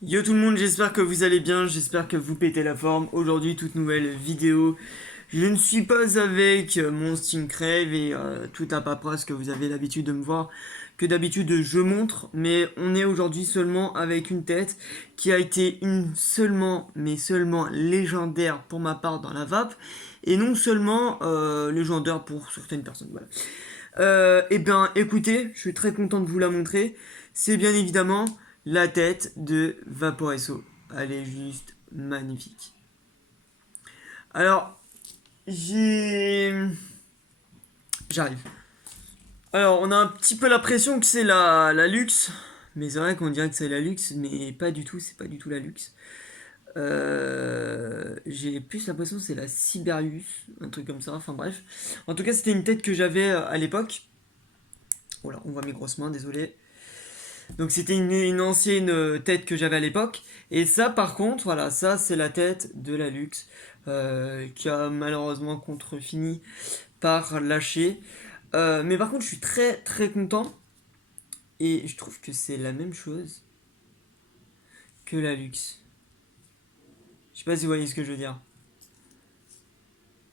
Yo tout le monde, j'espère que vous allez bien, j'espère que vous pétez la forme. Aujourd'hui, toute nouvelle vidéo. Je ne suis pas avec mon Stingray et toute la paperasse que vous avez l'habitude de me voir, que d'habitude je montre, mais on est aujourd'hui seulement avec une tête qui a été mais seulement légendaire pour ma part dans la vape, et non seulement légendaire pour certaines personnes. Voilà. Eh bien, écoutez, je suis très content de vous la montrer. C'est bien évidemment la tête de Vaporesso. Elle est juste magnifique. Alors, J'arrive. Alors, on a un petit peu l'impression que c'est la luxe. Mais c'est vrai qu'on dirait que c'est la luxe, mais pas du tout, c'est pas du tout la luxe. J'ai plus l'impression que c'est la Siberius, un truc comme ça, enfin bref. En tout cas, c'était une tête que j'avais à l'époque. Voilà, on voit mes grosses mains, désolé. Donc c'était une ancienne tête que j'avais à l'époque. Et ça par contre, voilà, ça c'est la tête de la Luxe qui a malheureusement contrefini par lâcher. Mais par contre je suis très très content. Et je trouve que c'est la même chose que la Luxe. Je sais pas si vous voyez ce que je veux dire.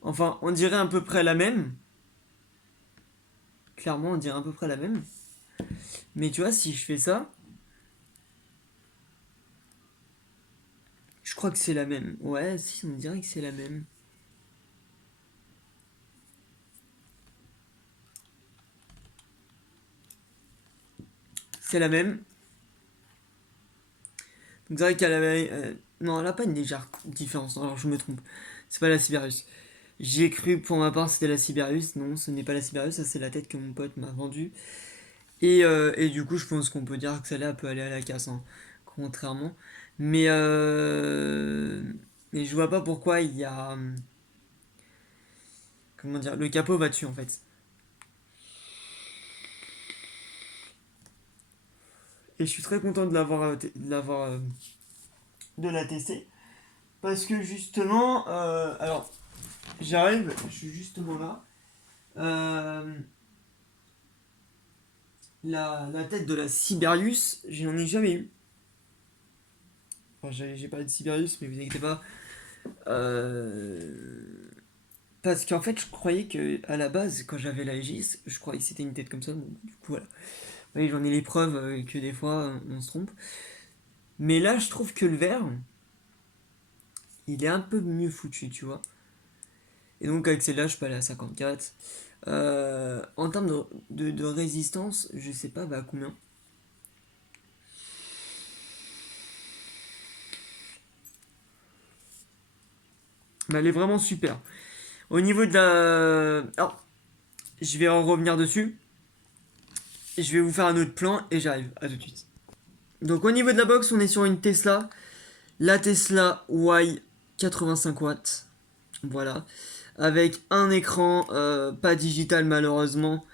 Enfin, on dirait à peu près la même. Clairement, on dirait à peu près la même. Mais tu vois, si je fais ça, je crois que c'est la même. Ouais, si, on dirait que c'est la même. C'est la même. Donc c'est vrai qu'elle avait... non, elle a pas une légère différence. Alors je me trompe. C'est pas la Siberius. J'ai cru pour ma part c'était la Siberius. Non, ce n'est pas la Siberius. Ça c'est la tête que mon pote m'a vendue. Et du coup je pense qu'on peut dire que celle-là peut aller à la casse. Hein, contrairement. Mais, mais je vois pas pourquoi il y a... comment dire? Le capot va dessus en fait. Et je suis très content de l'avoir... de la tester. Parce que justement... alors, j'arrive, je suis justement là. Euh, la tête de la Siberius, j'en ai jamais eu. Enfin, j'ai parlé de Siberius, mais vous inquiétez pas. Parce qu'en fait, je croyais que à la base, quand j'avais la Aegis, je croyais que c'était une tête comme ça. Donc, du coup, voilà. Oui, j'en ai les preuves que des fois, on se trompe. Mais là, je trouve que le vert, il est un peu mieux foutu, tu vois. Et donc, avec celle-là, je peux aller à 54. En termes de résistance, je sais pas bah, combien. Mais elle est vraiment super. Au niveau de la... Alors, je vais en revenir dessus. Je vais vous faire un autre plan et j'arrive. À tout de suite. Donc, au niveau de la box, on est sur une Tesla. La Tesla Y 85 watts. Voilà. Avec un écran, pas digital malheureusement,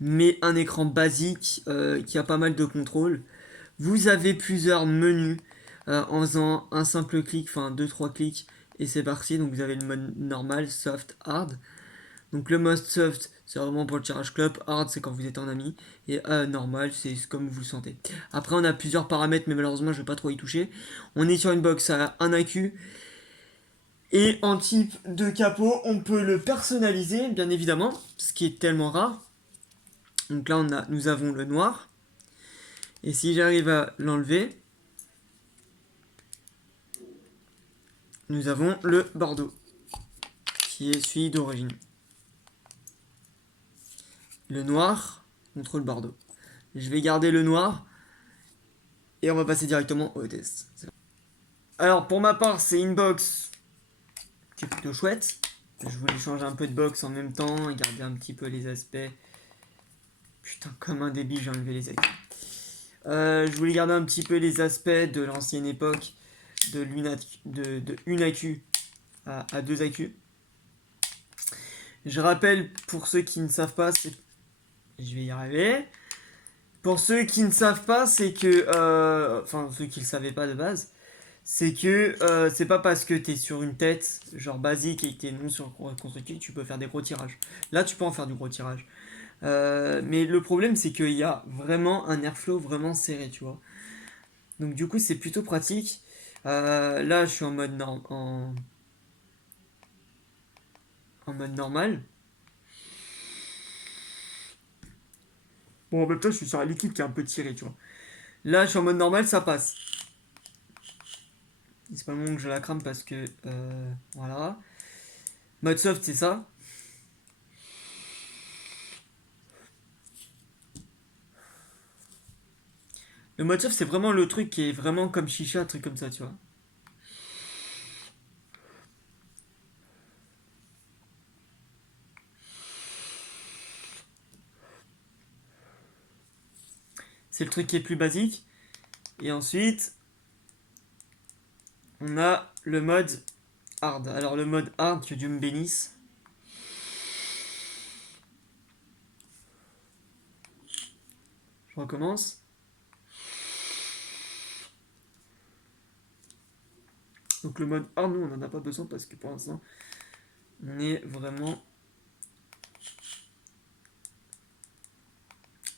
mais un écran basique qui a pas mal de contrôles. Vous avez plusieurs menus en faisant un simple clic, enfin deux trois clics, et c'est parti. Donc vous avez le mode normal, soft, hard. Donc le mode soft, c'est vraiment pour le tirage club. Hard, c'est quand vous êtes en ami. Et normal, c'est comme vous le sentez. Après, on a plusieurs paramètres, mais malheureusement, je vais pas trop y toucher. On est sur une box à un AQ. Et en type de capot, on peut le personnaliser, bien évidemment, ce qui est tellement rare. Donc là, nous avons le noir. Et si j'arrive à l'enlever, nous avons le bordeaux, qui est celui d'origine. Le noir contre le bordeaux. Je vais garder le noir et on va passer directement au test. Alors pour ma part, c'est une box qui est plutôt chouette. Je voulais changer un peu de box en même temps et garder un petit peu les aspects. Putain, comme un débile, j'ai enlevé les acquis. Je voulais garder un petit peu les aspects de l'ancienne époque de une AQ à deux AQ. Je rappelle pour ceux qui ne savent pas, je vais y arriver. Pour ceux qui ne savent pas, c'est que, enfin ceux qui ne le savaient pas de base, c'est que c'est pas parce que t'es sur une tête genre basique et que t'es non sur constructif que tu peux faire des gros tirages. Là, tu peux en faire du gros tirage. Mais le problème, c'est qu'il y a vraiment un airflow vraiment serré, tu vois. Donc du coup, c'est plutôt pratique. Là, je suis en mode normal. Bon, en même temps, je suis sur un liquide qui est un peu tiré, tu vois. Là, je suis en mode normal, ça passe. C'est pas le moment que je la crame parce que... voilà. Mode soft, c'est ça. Le mode soft, c'est vraiment le truc qui est vraiment comme chicha, un truc comme ça, tu vois. C'est le truc qui est plus basique. Et ensuite, on a le mode hard. Alors, le mode hard, que Dieu me bénisse. Je recommence. Donc, le mode hard, nous, on n'en a pas besoin parce que pour l'instant, on est vraiment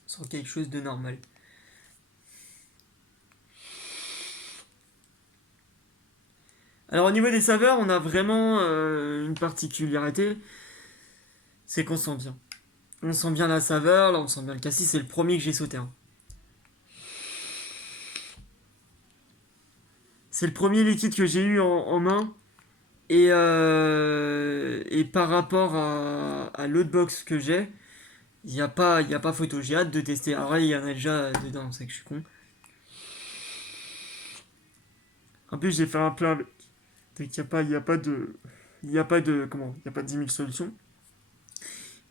sur quelque chose de normal. Alors, au niveau des saveurs, on a vraiment une particularité. C'est qu'on sent bien. On sent bien la saveur, là, on sent bien le cassis. C'est le premier que j'ai sauté, hein. C'est le premier liquide que j'ai eu en main. Et par rapport à l'autre box que j'ai, y a pas photo. J'ai hâte de tester. Alors là, il y en a déjà dedans, c'est que je suis con. En plus, j'ai fait un plein avec. Donc, il y a pas de, comment, il y a pas de 10 000 solutions.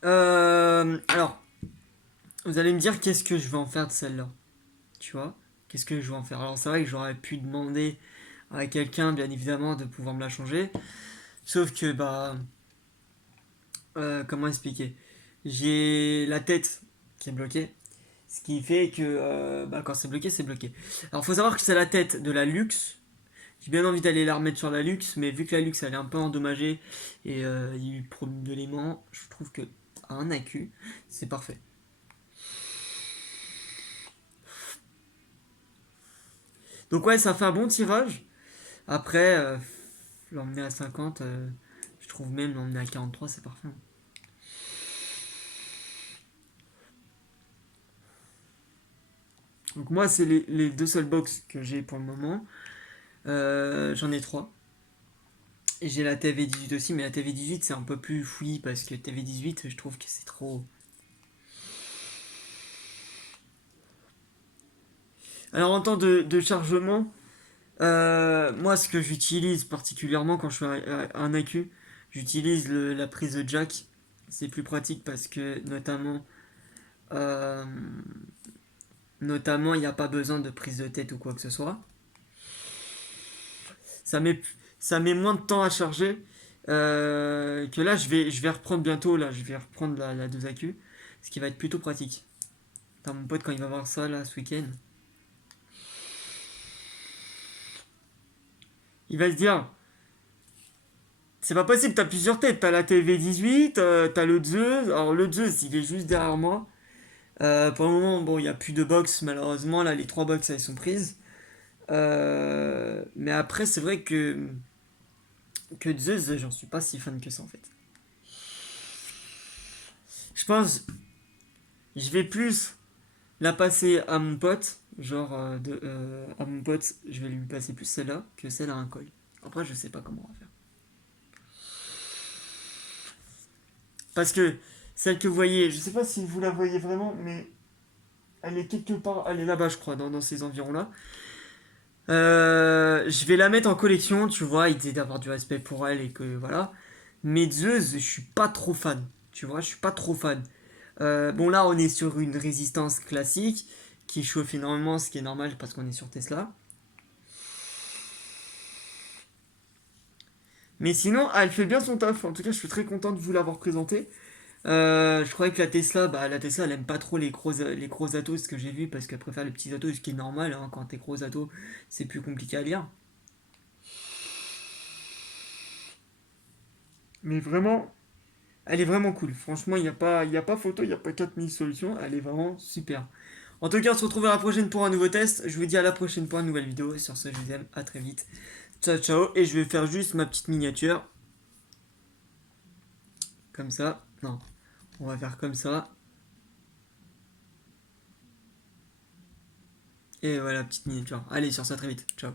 Alors, vous allez me dire qu'est-ce que je vais en faire de celle-là, tu vois? Qu'est-ce que je vais en faire? Alors, c'est vrai que j'aurais pu demander à quelqu'un, bien évidemment, de pouvoir me la changer. Sauf que, bah, comment expliquer? J'ai la tête qui est bloquée. Ce qui fait que bah, quand c'est bloqué, c'est bloqué. Alors, faut savoir que c'est la tête de la Luxe. J'ai bien envie d'aller la remettre sur la Luxe, mais vu que la Luxe elle est un peu endommagée et il y a eu problème d'éléments, je trouve que à un AQ, c'est parfait. Donc, ouais, ça fait un bon tirage. Après, l'emmener à 50, je trouve même l'emmener à 43, c'est parfait. Donc, moi, c'est les deux seules box que j'ai pour le moment. J'en ai trois. Et j'ai la TV18 aussi, mais la TV18 c'est un peu plus fouillis parce que TV18 je trouve que c'est trop. Alors en temps de chargement, moi ce que j'utilise particulièrement quand je fais un AQ, j'utilise la prise de jack. C'est plus pratique parce que euh, notamment il n'y a pas besoin de prise de tête ou quoi que ce soit. Ça met, ça met moins de temps à charger. Que là je vais reprendre bientôt, là je vais reprendre la 2AQ, ce qui va être plutôt pratique. Attends, mon pote, quand il va voir ça là ce week-end, il va se dire c'est pas possible, t'as plusieurs têtes. T'as la TV18, t'as le Zeus. Alors, le Zeus, il est juste derrière moi. Pour le moment, bon, il n'y a plus de box, malheureusement. Là, les trois box, elles sont prises. Mais après, c'est vrai que Zeus, j'en suis pas si fan que ça en fait. Je pense, je vais plus la passer à mon pote. Genre, à mon pote, je vais lui passer plus celle-là que celle à un col. Après, je sais pas comment on va faire. Parce que celle que vous voyez, je sais pas si vous la voyez vraiment, mais elle est quelque part, elle est là-bas, je crois, dans ces environs-là. Je vais la mettre en collection, tu vois, idée d'avoir du respect pour elle et que voilà. Mais Zeus, je suis pas trop fan, tu vois, je suis pas trop fan. Bon, là, on est sur une résistance classique qui chauffe énormément, ce qui est normal parce qu'on est sur Tesla. Mais sinon, elle fait bien son taf. En tout cas, je suis très content de vous l'avoir présenté. Je croyais que la Tesla, elle aime pas trop les gros atos, ce que j'ai vu, parce qu'elle préfère les petits atos, ce qui est normal, hein, quand t'es gros atos, c'est plus compliqué à lire. Mais vraiment, elle est vraiment cool. Franchement, il y a pas photo, il n'y a pas 4000 solutions, elle est vraiment super. En tout cas, on se retrouve à la prochaine pour un nouveau test. Je vous dis à la prochaine pour une nouvelle vidéo. Sur ce, je vous aime. À très vite. Ciao, ciao. Et je vais faire juste ma petite miniature. Comme ça. Non. On va faire comme ça. Et voilà, petite miniature. Allez, sur ça, très vite. Ciao.